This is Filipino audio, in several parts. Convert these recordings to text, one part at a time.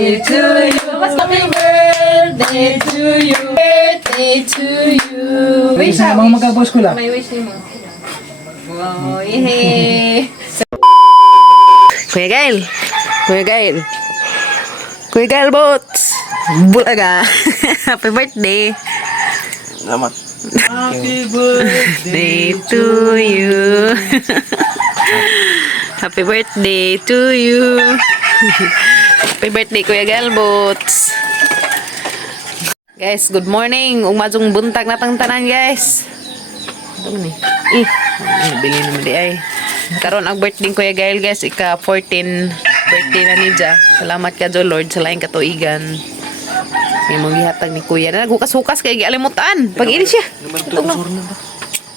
birthday to you. Happy birthday to you. Birthday to you. Wish Sa mga magkabos ko lang. may wish mo. Wow, yehey. Kuya Gail. Kuya Gail. Kuya Gail Bots. Bulaga. Happy birthday. Salamat. Happy Day to you. Happy birthday to you. Happy birthday Kuya Gail Bots. Guys, good morning. Umadong buntag na pang tanan, guys. Ito man eh. Bili naman di ay. Karon ang birthday Kuya Gail, guys. Ika 14 birthday na ni Ja. Salamat ka Jo Lord sa laing katuigan. May maghihatag ni Kuya. Naghukas-hukas kay gialimutan. Pag-ini siya. Ito na.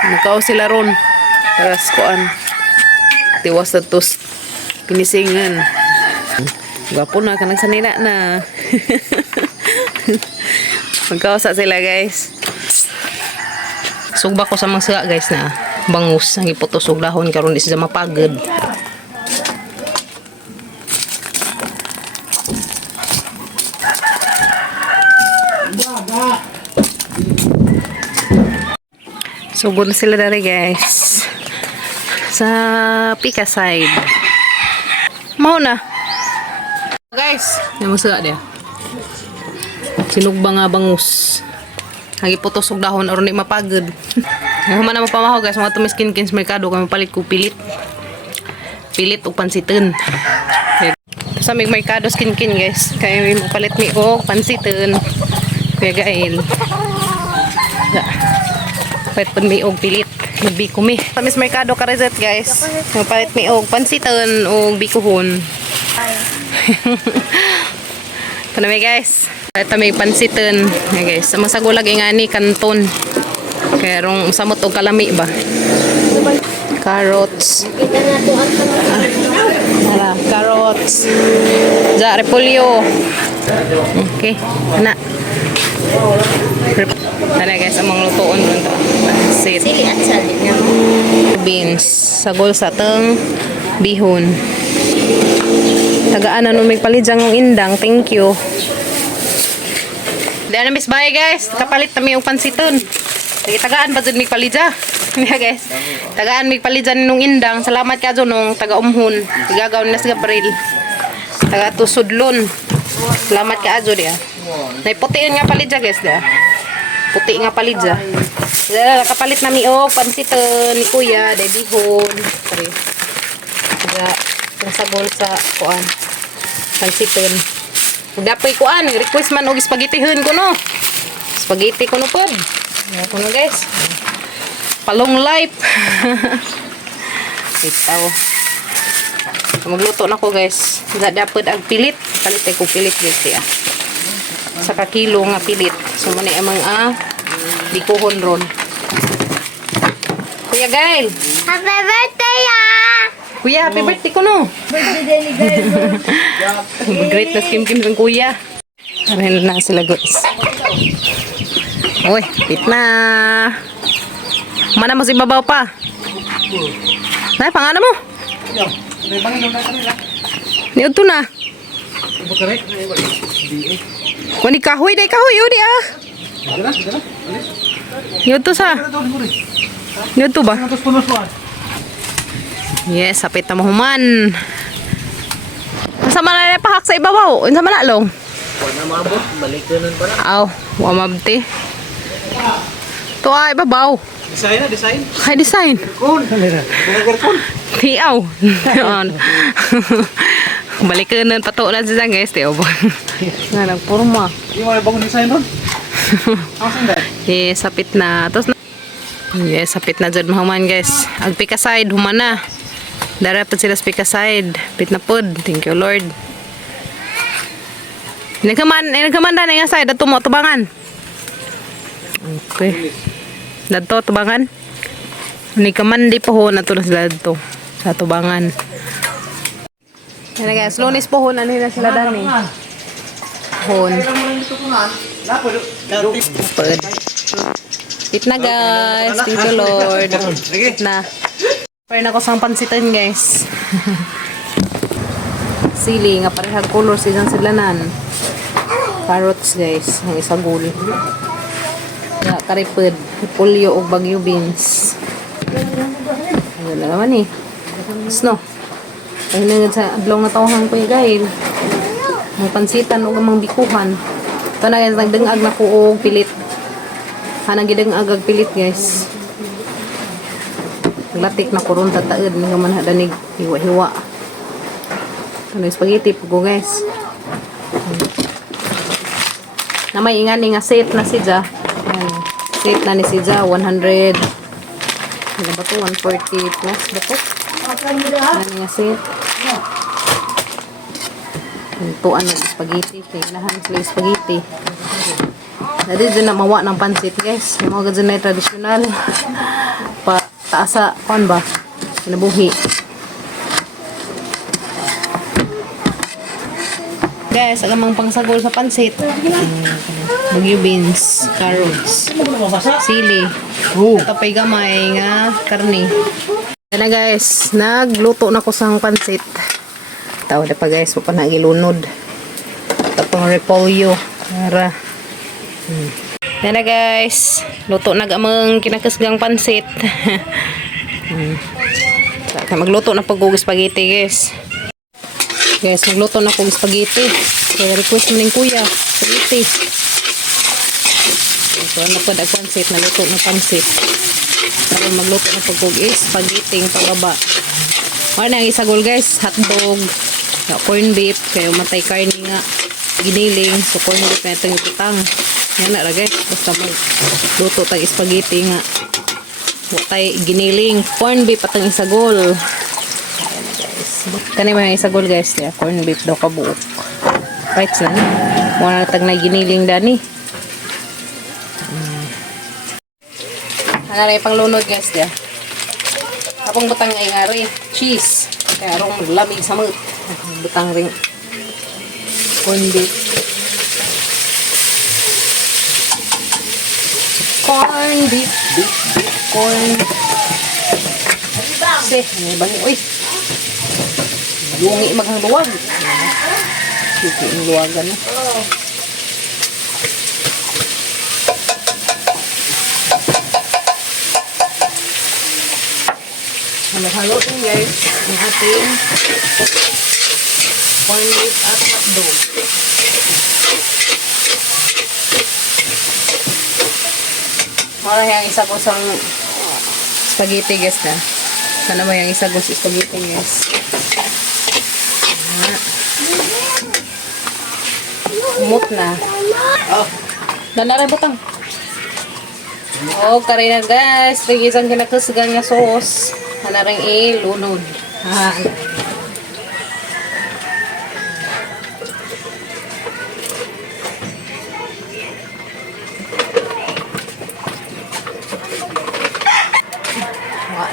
Nakaw sila ron. Taras koan. Tiwas na tos. Pinisingan. Gwapo na. Kanang sanina na. Magkausa sila, guys. Sugba ko sa mga siya, guys, na bangus. Ang iputusog dahon karon di siya mapagod. Sugod na sila dari, guys. Sa Pika side. Mau na. Guys, may mga dia. Sinugba nga bangus. Hagi po tusog dahon aron di mapagod. Ngayon man na mapamahaw, guys. Mga tumiskin sa merkado kami palit ko pilit. Pilit o pansitin. Sa may merkado skin-kin, guys. Kaya may palit ni o pansitin. Kuya Gail. Palit pa mi og pilit. Nagbiko mi. Sa mis merkado karizet, guys. Palit mi og pansitin o bikuhon. Ito na mi, guys. Ito may pansitin. Okay, guys. Masagulag ingani kanton. Kaya rong samot o kalami ba? Carrots. Carrots. Ja, repolyo. Okay. Ana. Ana, guys. Amang lutoon ron to. Pansit. Sili at sali nga. Beans. Sagol sa teng bihon. Tagaan na numig palidyang ng indang. Thank you. Diyan na miss bye, guys. Kapalit kami yung pansiton. Tagaan ba dun may palidya? Yeah, guys. Tagaan may palidya nung indang. Salamat ka dun nung taga-umhon. Igagawin na sa baril. Taga-tusudlon. Salamat ka dun diya. Naiputiin nga palidya, guys. Diya. Puti nga palidya. Diya, kapalit na mi o pansiton ni Kuya. Day bihon. Sorry. Diya, yung sagol sa kuan. Pansiton. Dapoy kuan, request man og spaghetti-hun ko no. Spaghetti ko no pod. Ako no, guys. Palong life. Itaw. Magluto na ko, guys. Dapat ang pilit. Palit ko pilit, guys. Ya. Sa kakilo nga pilit. So mani amang dikuhon ron. Kuya Gail. Happy birthday, Kuya, happy birthday ko no. Birthday ni Gail. Great na skim-kim ng kuya. Ayan na sila, guys. Uy, wait na. Mana mo si babaw pa? Nay, pangana mo? Niyo to na. Wani kahoy, day kahoy, yun di ah. Niyo to sa. Niyo to ba? Yes, sapit na mo human. Sa mana na pahak sa ibabaw. Unsa man along? Wala mabot, balik na pa na. Aw, wa mabti. To ay ibabaw. Design na, design. Hay design. Kun, kanira. Bukagar kun. Tiaw. Balik ka na pato na siya, guys. Tiaw ba? Nga nagpurma. Yung mga bagong design ron. Asan dahil? Yes, sapit na. Tapos na. Yes, sapit na dyan mahuman, guys. Agpika side, humana. Darapat sila sa pika side. Pit na pod. Thank you, Lord. Nagkaman na nga side. Dato mo, tubangan. Okay. Dato, tubangan. Nagkaman di po ho na to na sila dato. Sa tubangan. Yan na, guys. Lunis po ho na nila sila dani. Hon. Pod. Pit na, guys. Thank you, Lord. Pit na. Pwede na ko sang pansitan, guys. sili nga parehang color silang silanan. Carrots guys, ang isagol. Ya, karipod, repolyo o bagyo beans. Ayun na naman eh. Sno. Ayun na sa adlaw nga tawhan ko guys. Ang pansitan o mang bikuhan. Ito na guys, nagdengag na ko og pilit. Hanang gidengag ag pilit guys. Latik na kurun tataed ni man hadanig hiwa-hiwa. Ano spaghetti po guys. Na may ingani nga set na siya. Set na ni siya 100. Ano ba to? 140 plus ba to? Ano nga set? Tuan ng spaghetti. Kailangan sila spaghetti. Dali dyan na mawa ng pansit guys. Yung mga dyan na tradisyonal. Pa taasa, kuan ba? Kinabuhi. Guys, alamang pangsagol sa pansit. Bagyo beans, carrots, sili. Tapay gamay nga karni. Yan na guys, nagluto na ko sang pansit. Tawad pa guys, pa nagilunod. Tapong repolyo. Para. Yan na guys, luto na gamang kinakasgang pansit. Magluto na pag-ugis spaghetti guys. Guys, magluto na akong spaghetti. Kaya request mo ng kuya, spaghetti. So, ano pa ang pansit? Naluto na pansit. Para magluto na pag-ugis spaghetti yung pagaba. Ano na ang isagol guys? Hotdog, corn beef, kaya matay karni nga. Giniling, so corn beef na itong kitang. Yan na guys, basta magluto tag spaghetti nga. Matay giniling, corn beef at ang isagol. Kani mga isagol guys, ya corn beef daw kabuok. Right na. Muna tag na giniling dani. Hangaray pang lunod guys ya. Apong butang ay ngari, cheese. Kaya rong maglamig sa mga butang ring corn beef. Corn beef, corn. Kasi, bangi, uy. Lungi maghang luwag. Sige, yung luwagan na. Halo-halo din guys ang ating corn beef at hotdog. Mara yung isa ko sa spaghetti guys na. Sana mo yung isa ko sa spaghetti guys. Umot na. Oh. Nanaray butang. Oh, karay na guys. Isang kinakasgan nga sauce. Hanarang ilunod. Ha.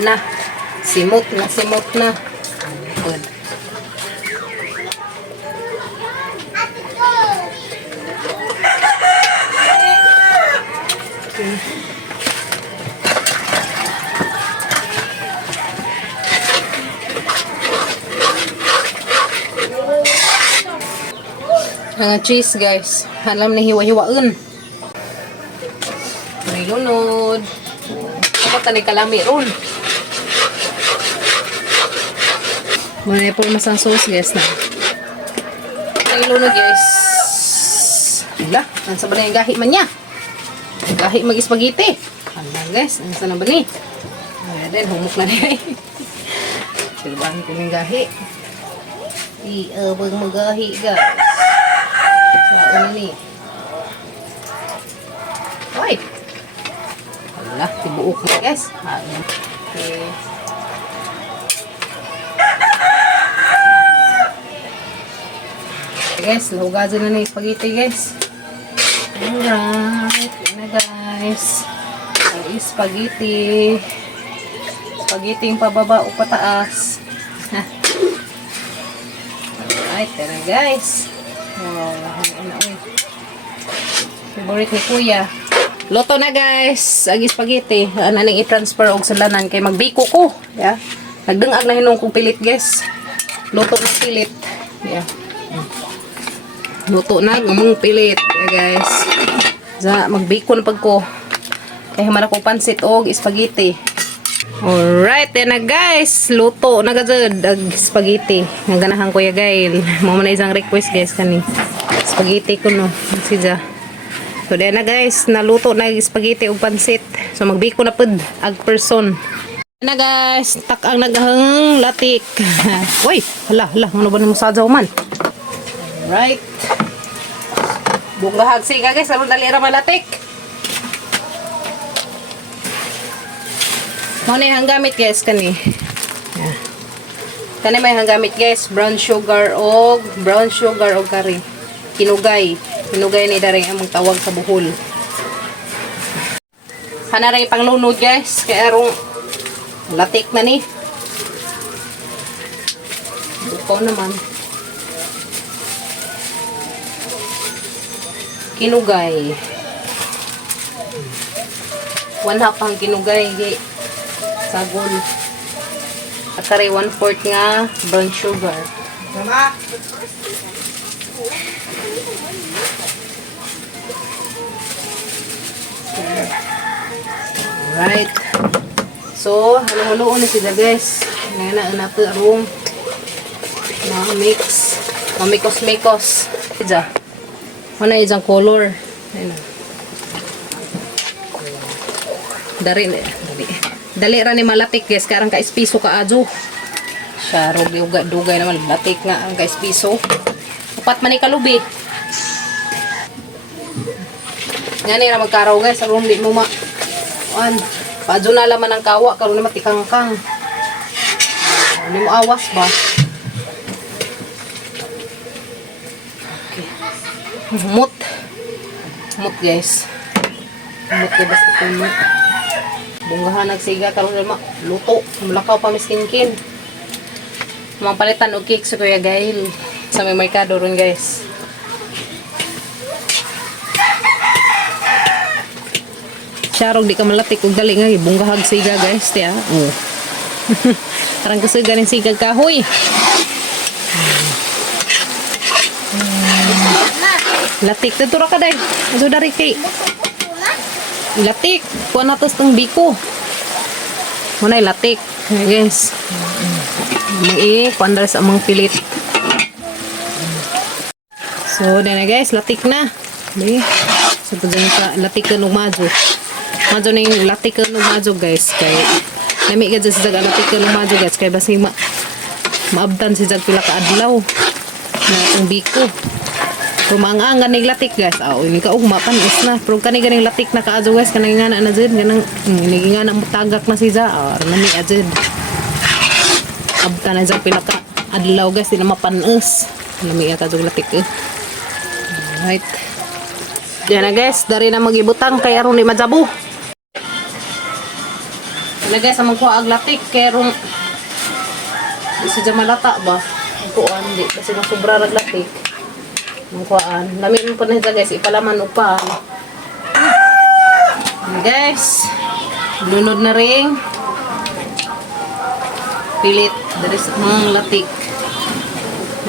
Na. Simot na, simot na. Good. Okay. Ang cheese guys. Alam na hiwa-hiwaon. May lunod. Dapat tali kalami ron. Muna po masang sauce guys na. May lunod guys. Wala. Ang sa ba na yung gahi man niya? Gahi mag-spaghetti. Wala guys. Ang sa na ba ni? Ayan din. Humok na rin. Silbahan ko yung gahi. Iabang magahi guys. Saan ni? Uy! Wala, tibuok na guys. Okay. Guys, lahugasan na na yung spaghetti guys. Alright, yun na guys. Ang spaghetti. Spaghetti yung pababa o pataas. Alright, yun na guys. Wow, favorite ni kuya. Loto na guys, agi spaghetti. Ano nang i-transfer og sulanan kay magbiko ko. Yeah. Nagdungag na hinung kong pilit guys. Loto na pilit. Yeah. Luto na mong pilit, guys. Sa magbiko na pag ko. Kaya man ako pansit og spaghetti. Alright, yan na guys. Luto na gazad ag spaghetti. Nga ganahan ko ya guys. Mo man na isang request guys kani. Spaghetti ko no. Sidya. So yan na guys, naluto na spaghetti og pansit. So magbiko na pud ag person. Yan na guys, tak ang nagahang latik. Uy, hala, ano ba na masadyaw man? Right. Bunggahag siga guys, aron dali ra malatik. Mo ni hanggamit guys kani. Yeah. Kani may hanggamit guys, brown sugar og curry. Kinugay ni daring among tawag sa buhol. Hana ray panglunod guys, kay arong latik na ni. Bukaw naman. Kinugay. One half ang kinugay. Sagol. At kare 1/4 nga brown sugar. Mama! Right. So, halo-halo na sila guys. Ngayon na ito arong mix. Mamikos-mikos. Ija. Mana isang color. Ayun. Dali ra ni malatik guys, karang ka espiso ka adyo. Siya rog dugay naman latik nga ang ka espiso. Upat man ni kalubi. Ngani ra magkaraw guys, aron di mo paadyo na laman ang kawa karon na matikangkang. Hindi mo awas ba? Mut guys. Mut ka basta kumot. Bunggahan nagsiga karon na luto. Mulakaw pa miskinkin. Mapalitan og cake sa Kuya Gail sa may merkado ron guys. Charog di ka malatik og dali nga bunggahag siga guys tiya. Oh. Karang kasi ganin siga kahoy. Latik dito ra ka day. Aso dari kay. Latik, kuha na tos tong biko. Munay latik, guys. Kuha na sa among pilit. So, na guys, latik na. So, dyan ka, latik ka nung madyo. Madyo na yung latik ka nung madyo, guys. Kaya, nami ka dyan sa latik ka nung madyo, guys. Kaya basi maabdan si dyan pila ka adlaw. Na itong biko. Rumanga ang ganing latik guys. Ini ka mapan is na. Pero kani ganing latik na kaadyo guys. Kanang nga na dyan. Ganang nga na mutagak na siya. Nami adyan. Abta na dyan pinaka adlaw guys. Di na mapanis. Nami ka dyan latik eh. Alright. Diyan na guys. Dari na magibutang. Kaya ron di madjabo. Na guys. Amang kuha ag latik. Kaya ron di siya malata ba? Ang kuhaan di. Kasi masubra rag latik. Mangkuan. Lamin mo po na ito guys. Ipalaman upa. Guys. Lunod na ring. Pilit. Dari sa mga latik.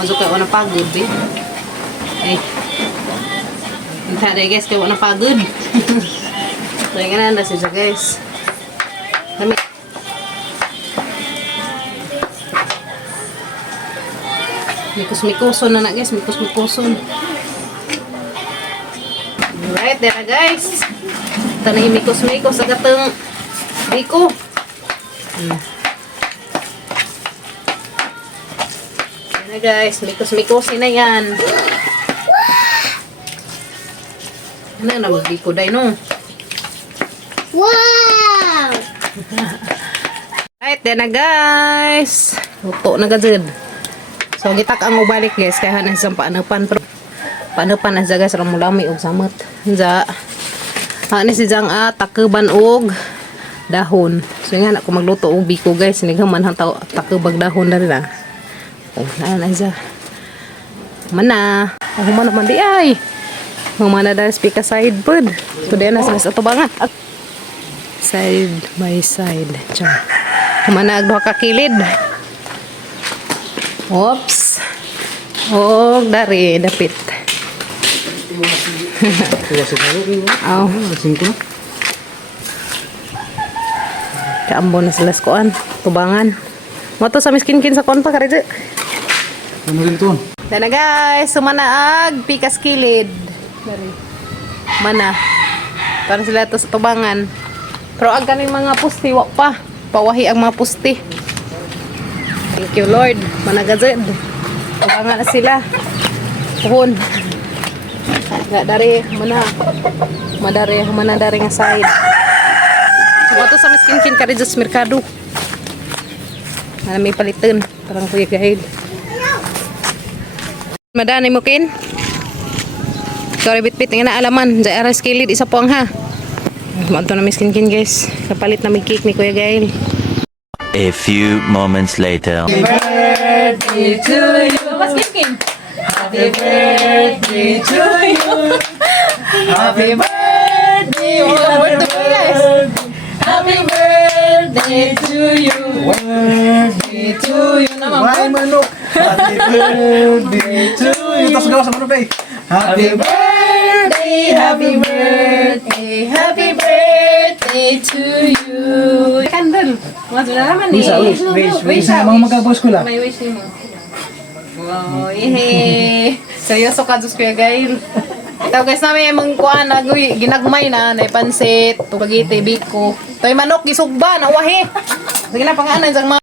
Masukay ko na pagod eh. Ay. Hindi guys. Kaya ko na pagod. Kaya nga na siya guys. Lamin. Mikos-mikoson na guys, mikos-mikoson. Alright, there na guys. Tanay mikos-mikos sa katong biko. There na guys, mikos-mikosin na yan. Ano na magbiko day no? Wow! Alright, there na guys. Luto na gazid. So gitak ang ubalik guys kaya na isang paanapan pero paanapan na guys ra mulami og samot. Za ani si jang takeban og dahon. So nga na ko magluto og biko guys nighaman han takebag dahon dali na. Oh na za. Mana. Ako man man di ay. Mamana dali speaker side pod. So di na sa ato bangat. Side by side. Cha. Mana agduha ka kilid. Oops. Oh, dari dapit. Oh, kaambo na sila sa kuan, tubangan. Mo to sa miskin-kin sa kuan pa kare. Ano rin to? Dana guys, sumanaag pikas kilid. Dari. Mana? Para sila to sa tubangan. Pero ag kaning mga pusti wa pa. Pawahi ang mga pusti. Thank you Lord. Managazed. Tubangan na sila. Puhon. Nga dari mana? Mana dari nga side. Wato sa miskin-kin kare sa merkado. May palitan parang kuya gahid. Madani mo kin? Sorry bit-bit nga naalaman. Diya aras kilid isa po ang ha. Manto na miskin-kin guys. Kapalit na may cake ni Kuya Gail. A few moments later. Happy birthday to you. Mas Kim. Happy birthday to you. Happy birthday. Guys. Happy birthday to you. Birthday to you naman. Why manok? Happy birthday to you. Tapos gawa sa manok day. Happy birthday. Happy birthday. Happy birthday to you. Candle. Mas na naman eh. Wish. Mga magkabos ko lang. May wish mo. Wow, ihe. Seryoso ka, Diyos Kuya Gail. Ito guys namin yung kuhaan na ginagmay na pansit, tubagiti, biko. Ito yung manok, gisugba, nawahi. Sige na, panganan sa mga